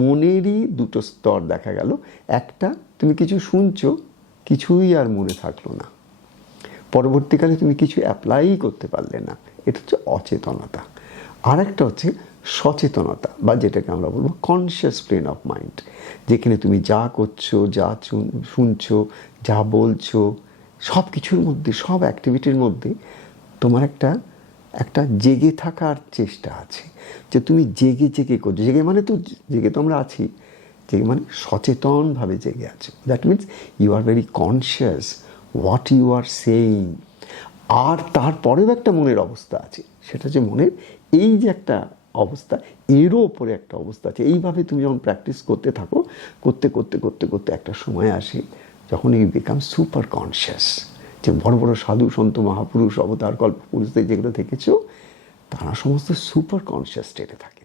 মনেরই দুটো স্তর দেখা গেল। একটা, তুমি কিছু শুনছো, কিছুই আর মনে থাকলো না, পরবর্তীকালে তুমি কিছু অ্যাপ্লাই করতে পারলে না, এটা হচ্ছে অচেতনতা। আর একটা হচ্ছে সচেতনতা, বা যেটাকে আমরা বলবো কনসিয়াস প্লেন অফ মাইন্ড, যেখানে তুমি যা করছো, যা শুনছো, যা বলছো, সব কিছুর মধ্যে, সব অ্যাক্টিভিটির মধ্যে তোমার একটা জেগে থাকার চেষ্টা আছে, যে তুমি জেগে জেগে করছো। জেগে মানে তো, জেগে তো আমরা আছি, জেগে মানে সচেতনভাবে জেগে আছো। That means you are very conscious what you are saying. আর তারপরেও একটা মনের অবস্থা আছে, সেটা হচ্ছে মনের এই যে একটা অবস্থা, এরও ওপরে একটা অবস্থা আছে। এইভাবে তুমি যখন প্র্যাকটিস করতে থাকো, করতে করতে করতে করতে একটা সময় আসে যখন ইউ বিকাম সুপার কনসিয়াস। যে বড় বড় সাধু সন্ত মহাপুরুষ অবতার কল্প পুরুষদের যেগুলো দেখেছো, তারা সমস্ত সুপার কনসিয়াস স্টেটে থাকে।